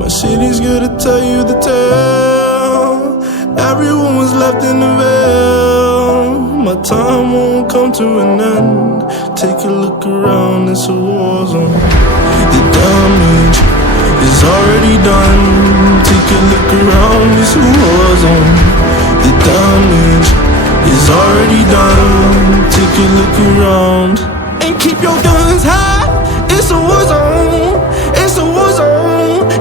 My city's gonna tell you the tale. Everyone was left in the veil. My time won't come to an end. Take a look around, it's a war zone. The damage is already done. Take a look around, it's a war zone. The damage is already done. Take a look around and keep your guns high. It's a war zone. It's a war zone.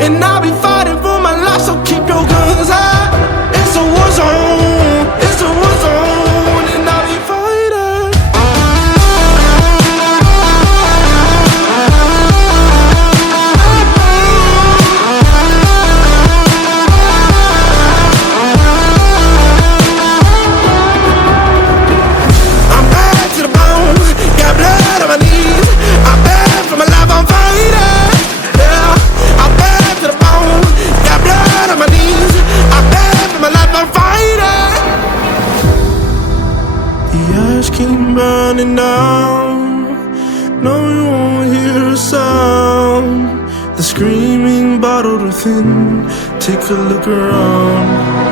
And I'll be fighting for my life, so keep your guns high. It's a war zone. It's a war zone. And I'll be fighting. I'm bad to the bone. Got blood on my knees. I'm bad for my life, I'm fighting. Yeah, I'm bad to the bone. Got blood on my knees. I'm bad for my life, I'm fighting. The ash keep burning down. No, you won't hear a sound. The screaming bottled within. Take a look around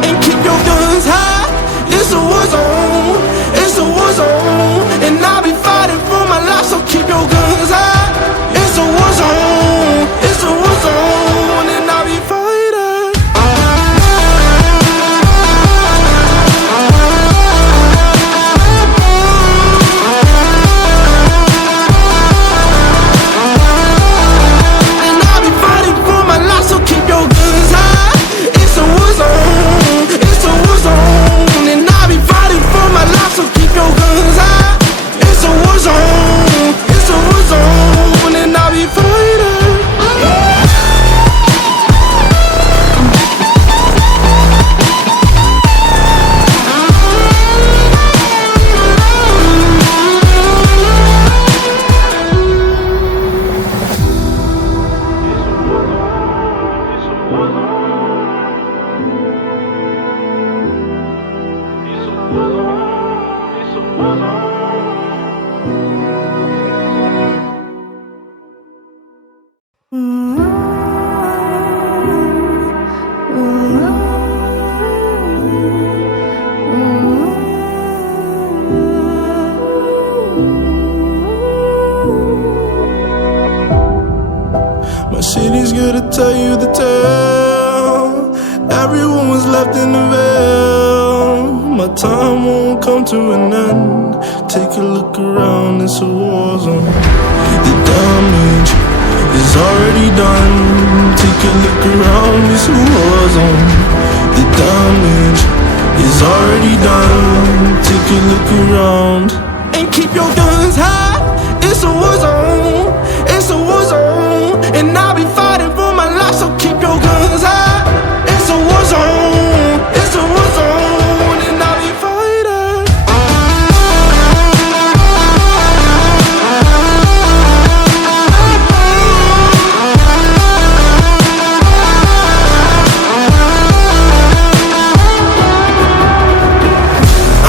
and keep your guns high. It's a war zone. It's a war zone. And I'll be fighting for my life, so keep your guns high. It's a war zone. It's a war zone. And I'll be fighting. And I'll be fighting for my life, so keep your guns high. It's a war zone. It's a war zone. And I'll be fighting for my life, so keep your guns high. It's a war zone. It's a war zone. And I'll be fighting. My city's gonna tell you the tale. Everyone was left in the veil. My time won't come to an end. Take a look around, it's a war zone. The damage is already done. Take a look around, it's a war zone. The damage is already done. Take a look around and keep your guns high. It's a war zone. It's a war zone. And I'll be fighting for my life, so keep your guns high. It's a war zone. It's a war zone. And I'll be fighting.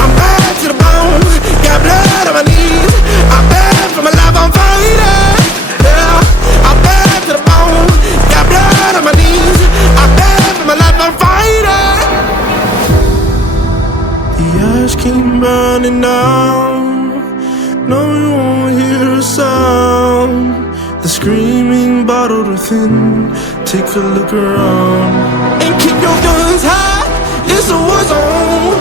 I'm bad to the bone. Got blood on my knees. I'm bad for my life, I'm fighting. Yeah, I'm bad to the bone. Got blood on my knees. I'm bad for my life, I'm fighting. The ash keep burning down. No, you won't hear a sound. The screaming bottled within. Take a look around and keep your guns high. It's a war zone.